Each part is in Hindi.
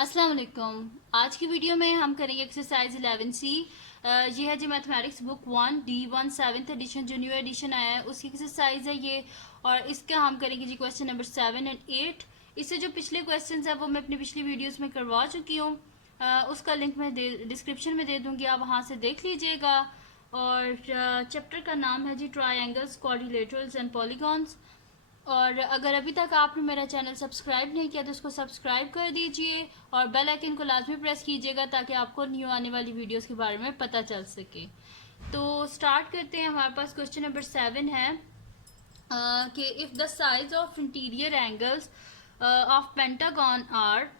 अस्सलाम वालेकुम। आज की वीडियो में हम करेंगे एक्सरसाइज 11C। ये है जी mathematics book 1D1 7th edition जो न्यू एडिशन आया है उसकी एक्सरसाइज है ये। और इसका हम करेंगे जी क्वेश्चन नंबर 7 और 8। इससे जो पिछले क्वेश्चन है वो मैं अपनी पिछली वीडियोस में करवा चुकी हूँ। उसका लिंक मैं डिस्क्रिप्शन में दे दूँगी, आप वहाँ से देख लीजिएगा। और चैप्टर का नाम है जी ट्राइंगल्स, क्वाड्रिलेटरल्स एंड पॉलीगॉन्स। और अगर अभी तक आपने मेरा चैनल सब्सक्राइब नहीं किया तो उसको सब्सक्राइब कर दीजिए और बेल आइकन को लाजमी प्रेस कीजिएगा ताकि आपको न्यू आने वाली वीडियोस के बारे में पता चल सके। तो स्टार्ट करते हैं। हमारे पास क्वेश्चन नंबर 7 है कि if the size of interior angles of pentagon are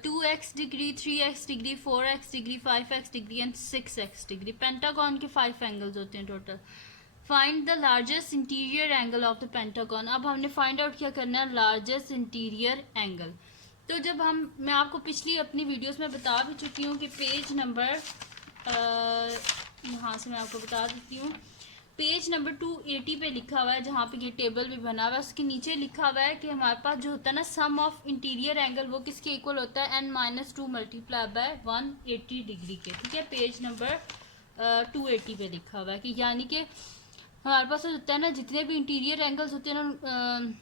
2x degree, 3x degree, 4x degree, 5x degree and 6x degree. Pentagon के 5 एंगल्स होते हैं total. Find the largest interior angle of the pentagon. अब हमने फाइंड आउट क्या करना है, लार्जेस्ट इंटीरियर एंगल। तो जब मैं आपको पिछली अपनी वीडियोस में बता भी चुकी हूँ कि पेज नंबर यहाँ से मैं आपको बता देती हूँ, पेज नंबर 280 पे लिखा हुआ है, जहाँ पे ये टेबल भी बना हुआ है उसके नीचे लिखा हुआ है कि हमारे पास जो होता है ना सम ऑफ इंटीरियर एंगल वो किसके इक्वल होता है, n-2 मल्टीप्लाई बाय 180 डिग्री के। ठीक है, पेज नंबर 280 पे लिखा हुआ है कि यानी कि हमारे पास होता है ना जितने भी इंटीरियर एंगल्स होते हैं ना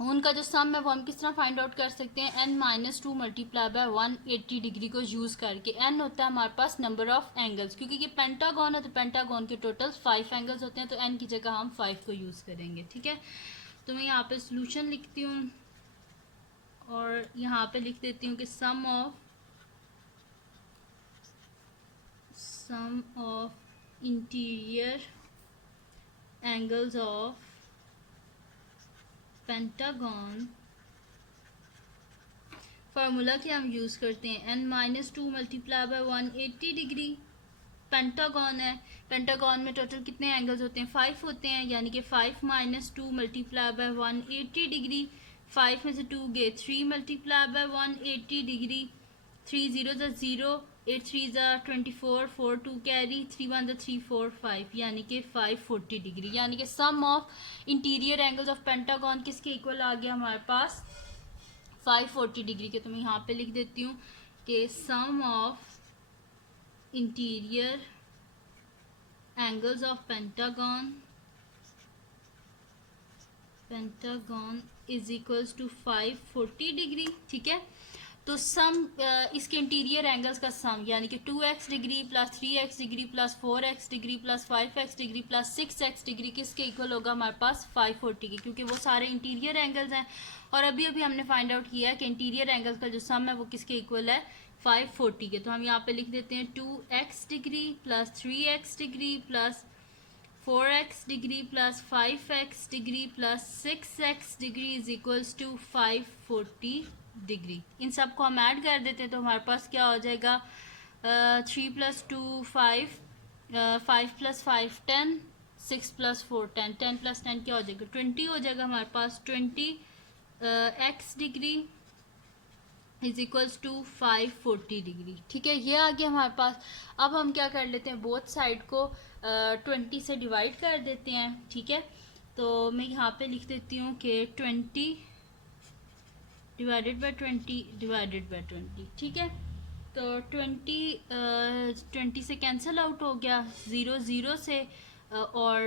उनका जो सम है वो हम किस तरह फाइंड आउट कर सकते हैं, n-2 मल्टीप्लाई बाय 180 डिग्री को यूज़ करके। n होता है हमारे पास नंबर ऑफ एंगल्स, क्योंकि ये पेंटागन है तो पेंटागन के टोटल 5 एंगल्स होते हैं तो n की जगह हम 5 को यूज़ करेंगे। ठीक है, तो मैं यहाँ पे सोल्यूशन लिखती हूँ और यहाँ पे लिख देती हूँ कि sum of interior angles of pentagon, formula के हम यूज़ करते हैं n-2 multiply by 180 degree. Pentagon है, पेंटागन में टोटल कितने एंगल्स होते हैं, 5 होते हैं, यानी कि 5 - 2 मल्टीप्लाई बाय 180 डिग्री। 5 में से 2 गए 3 मल्टीप्लाई बाय 180 डिग्री। 3 0 0, 8 3 24, 4 2 कैरी, 3 1 3 4 5, यानी कि 540 डिग्री। यानी कि sum of interior angles of pentagon किसके इक्वल आ गया हमारे पास, 540 डिग्री के। तो मैं यहाँ पे लिख देती हूँ कि sum of interior angles of pentagon is equals to 540 degree. ठीक है, तो सम इसके इंटीरियर एंगल्स का सम यानी कि 2x degree plus 3x degree plus 4x degree plus 5x degree plus 6x degree किसके इक्वल होगा हमारे पास, 540 के, क्योंकि वो सारे इंटीरियर एंगल्स हैं। और अभी अभी हमने फाइंड आउट किया है कि इंटीरियर एंगल्स का जो सम है वो किसके इक्वल है, 540 के। तो हम यहाँ पे लिख देते हैं 2x degree plus 3x degree plus 4x degree plus 5x degree plus 6x degree is equals to 540 degree. इन सब को हम ऐड कर देते हैं तो हमारे पास क्या हो जाएगा, 3 + 2 5, 5 + 5 10, 6 + 4 10, 10 + 10 क्या हो जाएगा, 20 हो जाएगा हमारे पास। 20x degree is equals to 540 degree. ठीक है, ये आ गया हमारे पास। अब हम क्या कर लेते हैं, बोथ साइड को 20 से डिवाइड कर देते हैं। ठीक है, तो मैं यहाँ पे लिख देती हूँ कि 20 डिवाइडेड बाय 20 डिवाइडेड बाय 20। ठीक है, तो 20 से कैंसिल आउट हो गया, 0 0 से, और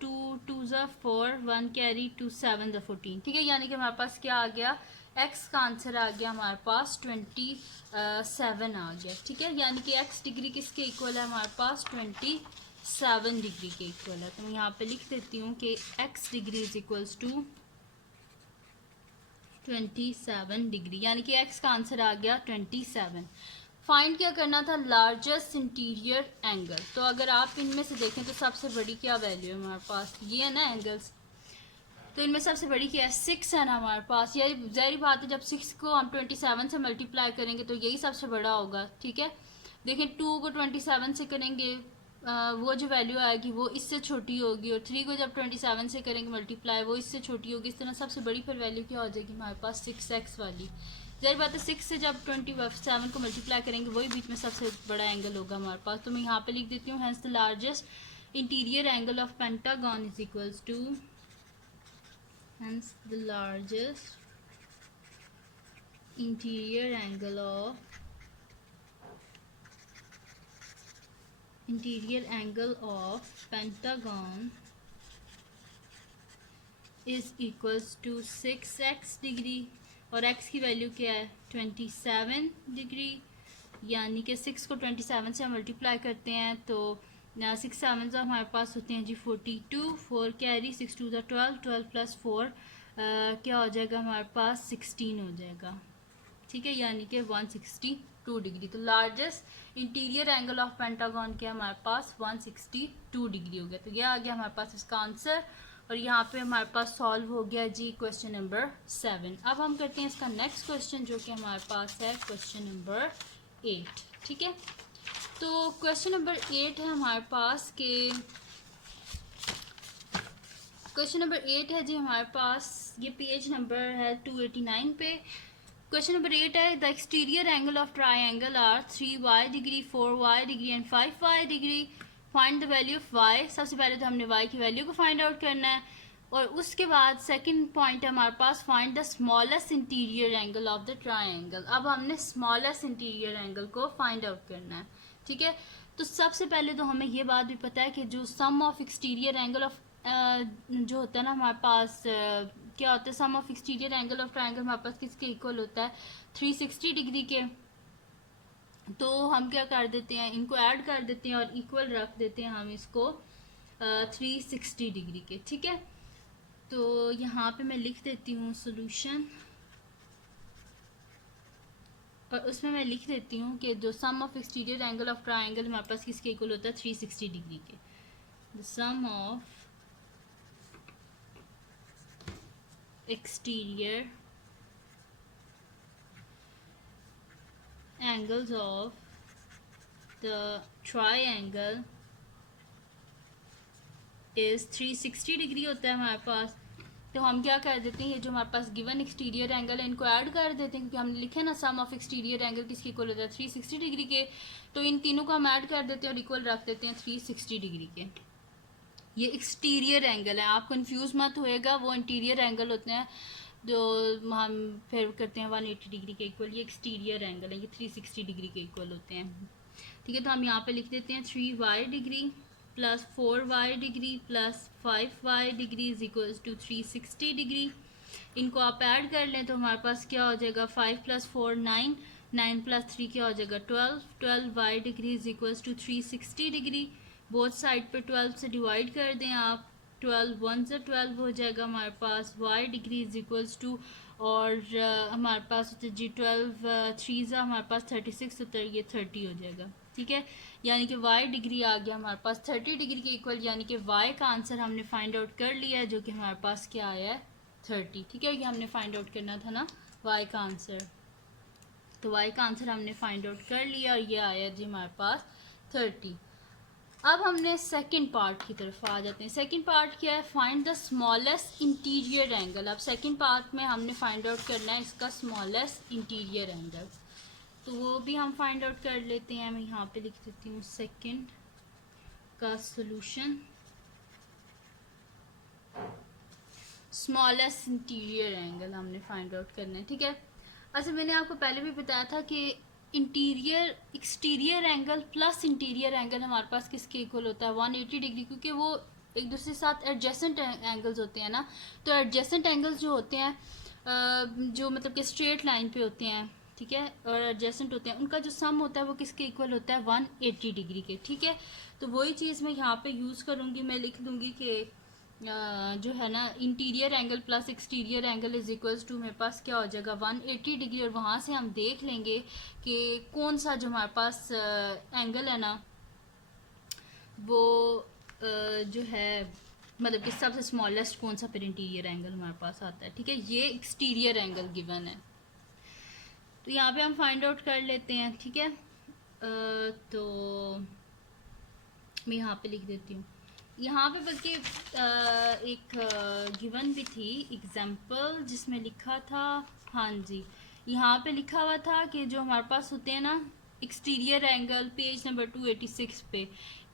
2 2 ज़ा 4, 1 कैरी, 2 7 ज़ा 14। ठीक है, यानी कि हमारे पास क्या आ गया, x का आंसर आ गया हमारे पास 27 आ गया। ठीक है, यानी कि x डिग्री किसके इक्वल है हमारे पास, 27 डिग्री के इक्वल है। तो मैं यहाँ पे लिख देती हूँ कि x degree is equals to 27 degree, यानी कि x का आंसर आ गया 27। फाइंड क्या करना था, लार्जेस्ट इंटीरियर एंगल। तो अगर आप इनमें से देखें तो सबसे बड़ी क्या वैल्यू है हमारे पास, ये है ना एंगल्स, तो इनमें सबसे बड़ी क्या है, 6 है ना हमारे पास। यही ज़ाहिर बात है, जब 6 को हम 27 से मल्टीप्लाई करेंगे तो यही सबसे बड़ा होगा। ठीक है, देखें 2 को 27 से करेंगे वो जो वैल्यू आएगी वो इससे छोटी होगी, और 3 को जब 27 से करेंगे मल्टीप्लाई वो इससे छोटी होगी। इस तरह सबसे बड़ी फिर वैल्यू क्या हो जाएगी हमारे पास, 6x वाली। ज़ाहिर बात है 6 से जब 27 को मल्टीप्लाई करेंगे वही बीच में सबसे बड़ा एंगल होगा हमारे पास। तो मैं यहाँ पे लिख देती हूँ, hence the largest interior angle of pentagon is equals to, hence the largest interior angle of pentagon is equals to 6x degree, और x की वैल्यू क्या है 27 डिग्री, यानी कि 6 को 27 से मल्टीप्लाई करते हैं तो 6 7 जो हमारे पास होते हैं जी 42, 4 कैरी, 6 2 12, 12 प्लस 4 क्या हो जाएगा हमारे पास 16 हो जाएगा, ठीक है, यानी कि 162 डिग्री। तो largest interior angle of pentagon क्या हमारे पास 162 डिग्री हो गया। तो ये आ गया हमारे पास इसका आंसर, और यहाँ पे हमारे पास सॉल्व हो गया जी क्वेश्चन नंबर 7। अब हम करते हैं इसका नेक्स्ट क्वेश्चन जो कि हमारे पास है क्वेश्चन नंबर 8, ठीक है। तो क्वेश्चन नंबर 8 है हमारे पास के क्वेश्चन नंबर 8 है जी हमारे पास, ये पेज नंबर है 289 पे। क्वेश्चन नंबर 8 है the exterior angle of triangle are 3y degree, 4y degree and 5y degree, find the value of y। सबसे पहले तो हमने y की वैल्यू को फाइंड आउट करना है, और उसके बाद सेकंड पॉइंट है हमारे पास find the smallest interior angle of the triangle. अब हमने स्मॉलेस्ट इंटीरियर एंगल को फाइंड आउट करना है, ठीक है। तो सबसे पहले तो हमें ये बात भी पता है कि जो sum of exterior angle of जो होता है ना हमारे पास क्या होता है, sum of exterior angle of triangle हमारे पास किसके इक्वल होता है 360 डिग्री के। तो हम क्या कर देते हैं, इनको ऐड कर देते हैं और इक्वल रख देते हैं हम इसको 360 डिग्री के, ठीक है। तो यहाँ पे मैं लिख देती हूँ सोल्यूशन, और उसमें मैं लिख देती हूँ कि जो sum of exterior angle of triangle हमारे पास किसके इक्वल होता है 360 डिग्री के। The sum of exterior angles of the triangle is 360 degree होता है हमारे पास। तो हम क्या कर देते हैं, ये जो हमारे पास गिवन एक्सटीरियर एंगल है इनको ऐड कर देते हैं, क्योंकि हमने लिखे ना सम ऑफ एक्सटीरियर एंगल किसके इक्वल होता है 360 डिग्री के। तो इन तीनों को हम ऐड कर देते हैं और इक्वल रख देते हैं 360 डिग्री के। ये एक्सटीरियर एंगल है, आप कंफ्यूज मत होएगा, वो इंटीरियर एंगल होते हैं जो हम फिर करते हैं 180 डिग्री के इक्वल। ये एक्सटीरियर एंगल है, ये 360 डिग्री के इक्वल होते हैं, ठीक है। तो हम यहाँ पे लिख देते हैं 3y degree plus 4y degree plus 5y degree is equals to 360 degree. इनको आप ऐड कर लें तो हमारे पास क्या हो जाएगा 5 प्लस 4 9, 9 प्लस 3 क्या हो जाएगा 12, 12y degree is equals to 360 degree. Both side पर 12 से डिवाइड कर दें आप, 12 1 से 12 हो जाएगा हमारे पास y degree is equals to, और हमारे पास होता है जी 12 3 ज़ा हमारे पास 36 होता है, ये 30 हो जाएगा, ठीक है। यानी कि y डिग्री आ गया हमारे पास 30 डिग्री के इक्वल, यानी कि y का आंसर हमने फाइंड आउट कर लिया है, जो कि हमारे पास क्या आया है 30, ठीक है। ये हमने फाइंड आउट करना था ना y का आंसर, तो y का आंसर हमने फाइंड आउट कर लिया और ये आया जी हमारे पास 30। अब हमने सेकंड पार्ट की तरफ आ जाते हैं। सेकंड पार्ट क्या है, find the smallest interior angle. अब सेकंड पार्ट में हमने फाइंड आउट करना है इसका स्मॉलेस्ट इंटीरियर एंगल, तो वो भी हम फाइंड आउट कर लेते हैं। मैं यहाँ पे लिख देती हूँ सेकंड का सॉल्यूशन, स्मॉलेस्ट इंटीरियर एंगल हमने फाइंड आउट करना है, ठीक है। अच्छा, मैंने आपको पहले भी बताया था कि interior exterior angle plus interior angle हमारे पास किसके इक्वल होता है 180 डिग्री, क्योंकि वो एक दूसरे के साथ एडजेसेंट एंगल्स होते हैं ना। तो एडजेसेंट एंगल्स जो होते हैं जो मतलब कि स्ट्रेट लाइन पे होते हैं, ठीक है, और एडजेसेंट होते हैं, उनका जो सम होता है वो किसके इक्वल होता है 180 डिग्री के, ठीक है। तो वही चीज़ मैं यहाँ पे यूज़ करूँगी, मैं लिख दूँगी कि जो है ना interior angle plus exterior angle is equals to मेरे पास क्या हो जाएगा 180 डिग्री, और वहाँ से हम देख लेंगे कि कौन सा जो हमारे पास एंगल है ना वो जो है मतलब कि सबसे स्मॉलेस्ट कौन सा फिर इंटीरियर एंगल हमारे पास आता है, ठीक है। ये एक्सटीरियर एंगल गिवन है, तो यहाँ पे हम फाइंड आउट कर लेते हैं, ठीक है। तो मैं यहाँ पे लिख देती हूँ, यहाँ पे बल्कि एक गिवन भी थी एग्जाम्पल जिसमें लिखा था, हाँ जी, यहाँ पे लिखा हुआ था कि जो हमारे पास होते हैं ना एक्सटीरियर एंगल, पेज नंबर 286 पे,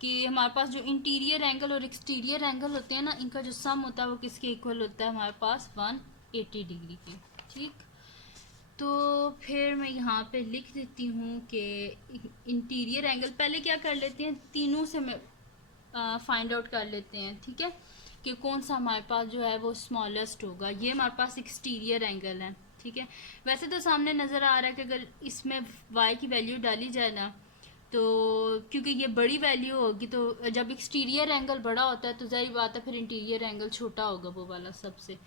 कि हमारे पास जो इंटीरियर एंगल और एक्सटीरियर एंगल होते हैं ना इनका जो सम होता है वो किसके इक्वल होता है हमारे पास 180 डिग्री के, ठीक। तो फिर मैं यहाँ पे लिख देती हूँ कि इंटीरियर एंगल, पहले क्या कर लेते हैं, तीनों से मैं फाइंड आउट कर लेते हैं, ठीक है, कि कौन सा हमारे पास जो है वो स्मॉलेस्ट होगा। ये हमारे पास एक्सटीरियर एंगल है, ठीक है। वैसे तो सामने नज़र आ रहा है कि अगर इसमें y की वैल्यू डाली जाए ना, तो क्योंकि ये बड़ी वैल्यू होगी, तो जब एक्सटीरियर एंगल बड़ा होता है तो ज़ाहिर बात है फिर इंटीरियर एंगल छोटा होगा वो वाला सबसे।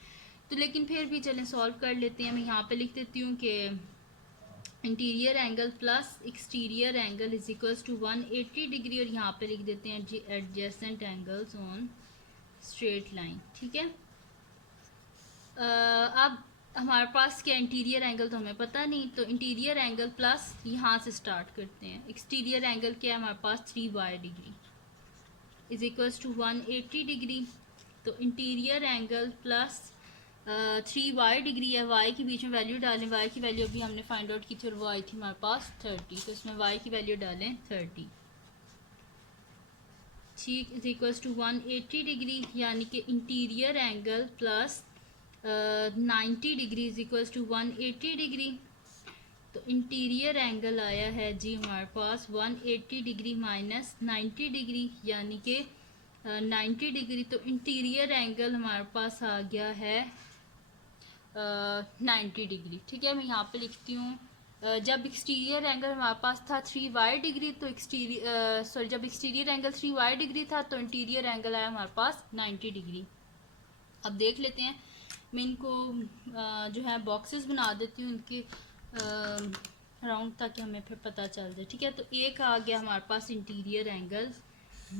तो लेकिन फिर भी चलें सॉल्व कर लेते हैं। मैं यहाँ पे लिख देती हूँ कि interior angle plus exterior angle is equals to 180 degree, और यहाँ पे लिख देते हैं जी adjacent angles on straight line, ठीक है। अब हमारे पास क्या इंटीरियर एंगल तो हमें पता नहीं, तो इंटीरियर एंगल प्लस यहाँ से स्टार्ट करते हैं। एक्सटीरियर एंगल क्या है हमारे पास 3y degree is equals to 180 degree, तो interior angle plus 3y degree है, y के बीच में वैल्यू डालें, y की वैल्यू अभी हमने फाइंड आउट की थी और वो आई थी हमारे पास 30, तो इसमें y की वैल्यू डालें 30, ठीक, इज इक्वल्स टू 180 डिग्री, यानी कि interior angle plus 90 degree is equals to 180 degree. तो इंटीरियर एंगल आया है जी हमारे पास 180 डिग्री माइनस 90 डिग्री, यानी कि 90 डिग्री। तो इंटीरियर एंगल हमारे पास आ गया है 90 डिग्री, ठीक है। मैं यहाँ पे लिखती हूँ जब एक्सटीरियर एंगल हमारे पास था 3y डिग्री, तो जब एक्सटीरियर एंगल 3y डिग्री था तो इंटीरियर एंगल आया हमारे पास 90 डिग्री। अब देख लेते हैं, मैं इनको जो है बॉक्सेस बना देती हूँ इनके राउंड, ताकि हमें फिर पता चल जाए, ठीक है। तो एक आ गया हमारे पास इंटीरियर एंगल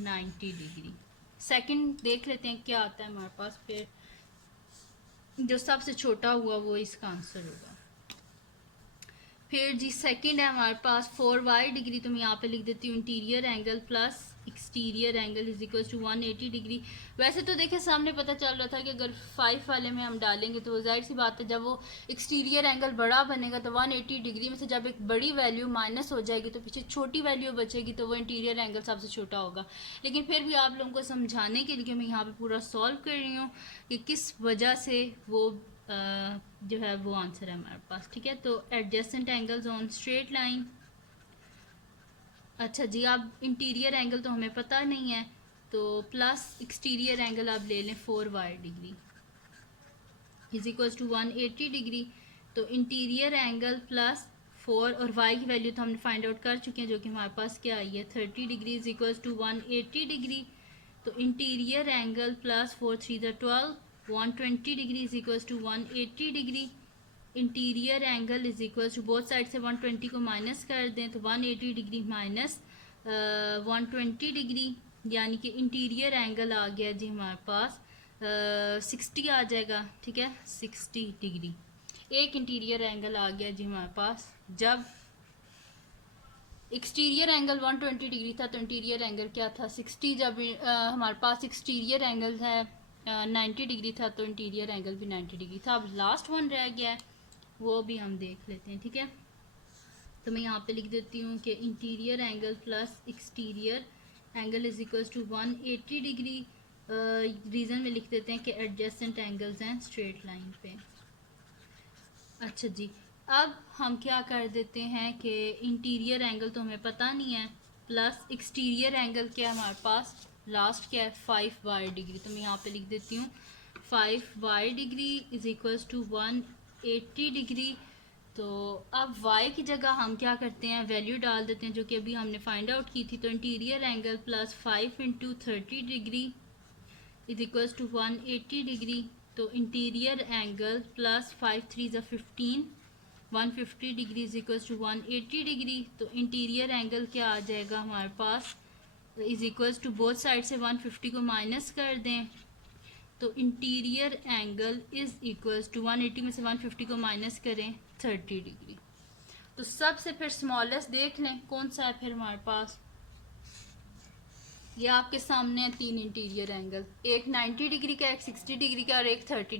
90 डिग्री। सेकंड देख लेते हैं क्या आता है हमारे पास, फिर जो सबसे छोटा हुआ वो इसका आंसर होगा। फिर जी सेकंड है हमारे पास 4y डिग्री, तो मैं यहाँ पे लिख देती हूँ interior angle plus exterior angle is equal to 180 degree. वैसे तो देखिए सामने पता चल रहा था कि अगर 5 वाले में हम डालेंगे तो जाहिर सी बात है जब वो एक्सटीरियर एंगल बड़ा बनेगा तो 180 डिग्री में से जब एक बड़ी वैल्यू माइनस हो जाएगी तो पीछे छोटी वैल्यू बचेगी, तो वो इंटीरियर एंगल सबसे छोटा होगा। लेकिन फिर भी आप लोगों को समझाने के लिए मैं यहाँ पर पूरा सॉल्व कर रही हूँ कि किस वजह से वो जो है वो आंसर है हमारे पास, ठीक है। तो adjacent angles on straight line, अच्छा जी, अब इंटीरियर एंगल तो हमें पता नहीं है, तो प्लस एक्सटीरियर एंगल आप ले लें 4y degree is equals to 180 degree. तो इंटीरियर एंगल प्लस 4 और y की वैल्यू तो हमने फाइंड आउट कर चुके हैं, जो कि हमारे पास क्या आई है 30 degree is equals to 180 degree. तो interior angle plus 4 3 12 120 degree is equals to 180 degree. Interior angle is equals to both side से 120 को माइनस कर दें तो 180 डिग्री माइनस 120 डिग्री, यानी कि इंटीरियर एंगल आ गया जी हमारे पास 60 आ जाएगा, ठीक है, 60 डिग्री। एक इंटीरियर एंगल आ गया जी हमारे पास। जब एक्सटीरियर एंगल 120 डिग्री था तो इंटीरियर एंगल क्या था 60। जब हमारे पास एक्सटीरियर एंगल है 90 डिग्री था तो इंटीरियर एंगल भी 90 डिग्री था। अब लास्ट वन रह गया है, वो भी हम देख लेते हैं, ठीक है। तो मैं यहाँ पे लिख देती हूँ कि interior angle plus exterior angle is equals to 180 degree. Reason में लिख देते हैं कि एडजेसेंट एंगल्स हैं स्ट्रेट लाइन पे। अच्छा जी, अब हम क्या कर देते हैं कि इंटीरियर एंगल तो हमें पता नहीं है, प्लस एक्सटीरियर एंगल क्या है हमारे पास, लास्ट क्या है 5y डिग्री। तो मैं यहाँ पे लिख देती हूँ 5y degree is equals to 180 degree. तो अब y की जगह हम क्या करते हैं, वैल्यू डाल देते हैं जो कि अभी हमने फाइंड आउट की थी। तो interior angle plus 5 into 30 degree is equals to 180 degree. तो इंटीरियर एंगल प्लस 5 3 ज़ा 15 150 degree is equals to 180 degree. तो इंटीरियर एंगल क्या आ जाएगा हमारे पास, is equals to both side से 150 को माइनस कर दें तो interior angle is equals to 180 में से 150 को माइनस करें 30 डिग्री। तो सबसे फिर स्मॉलेस्ट देख लें कौन सा है फिर हमारे पास, ये आपके सामने है 3 इंटीरियर एंगल, एक 90 डिग्री का, एक 60 डिग्री का और एक 30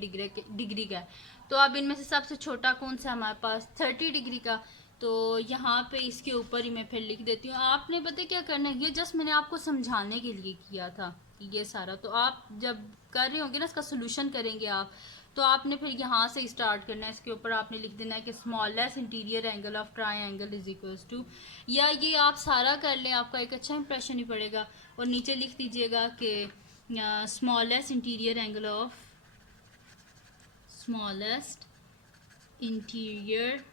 डिग्री का है। तो अब इनमें से सबसे छोटा कौन सा है हमारे पास 30 डिग्री का। तो यहाँ पे इसके ऊपर ही मैं फिर लिख देती हूँ। आपने पता क्या करना है, ये जस्ट मैंने आपको समझाने के लिए किया था ये सारा। तो आप जब कर रहे होंगे ना इसका सोल्यूशन करेंगे आप, तो आपने फिर यहाँ से स्टार्ट करना है। इसके ऊपर आपने लिख देना है कि smallest interior angle of triangle is equals to, या ये आप सारा कर लें, आपका एक अच्छा इंप्रेशन ही पड़ेगा। और नीचे लिख दीजिएगा कि smallest interior angle of smallest interior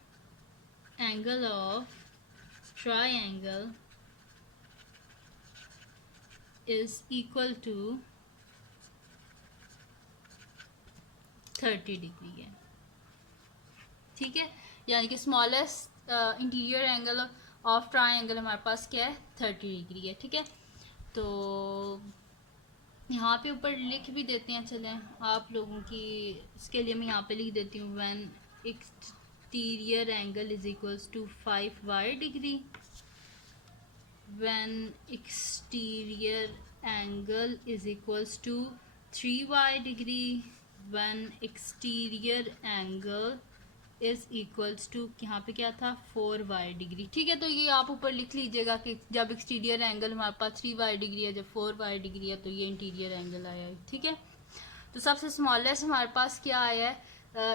angle of triangle is equal to 30 degree है। ठीक है, यानी कि smallest interior angle of triangle हमारे पास क्या है, 30 डिग्री है। ठीक है, तो यहाँ पे ऊपर लिख भी देते हैं, चलें आप लोगों की इसके लिए मैं यहाँ पे लिख देती हूँ when exterior angle is equals to 5y degree, when exterior angle is equals to 3y degree, when exterior angle is equals to यहाँ पे क्या था 4y डिग्री। ठीक है, तो ये आप ऊपर लिख लीजिएगा कि जब एक्सटीरियर एंगल हमारे पास 3y डिग्री है, जब 4y डिग्री है, तो ये इंटीरियर एंगल आया है। ठीक है, तो सबसे स्मॉलेस्ट हमारे पास क्या आया है,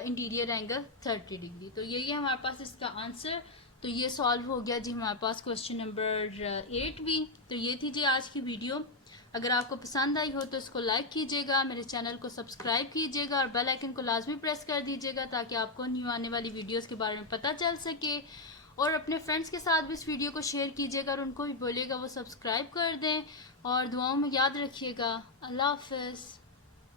इंटीरियर एंगल 30 डिग्री। तो यही है हमारे पास इसका आंसर। तो ये सॉल्व हो गया जी हमारे पास क्वेश्चन नंबर 8 भी। तो ये थी जी आज की वीडियो। अगर आपको पसंद आई हो तो इसको लाइक कीजिएगा, मेरे चैनल को सब्सक्राइब कीजिएगा और बेल आइकन को लाजमी प्रेस कर दीजिएगा ताकि आपको न्यू आने वाली वीडियोस के बारे में पता चल सके। और अपने फ्रेंड्स के साथ भी इस वीडियो को शेयर कीजिएगा और उनको भी बोलिएगा वो सब्सक्राइब कर दें। और दुआओं में याद रखिएगा। अल्लाह हाफ़िज़।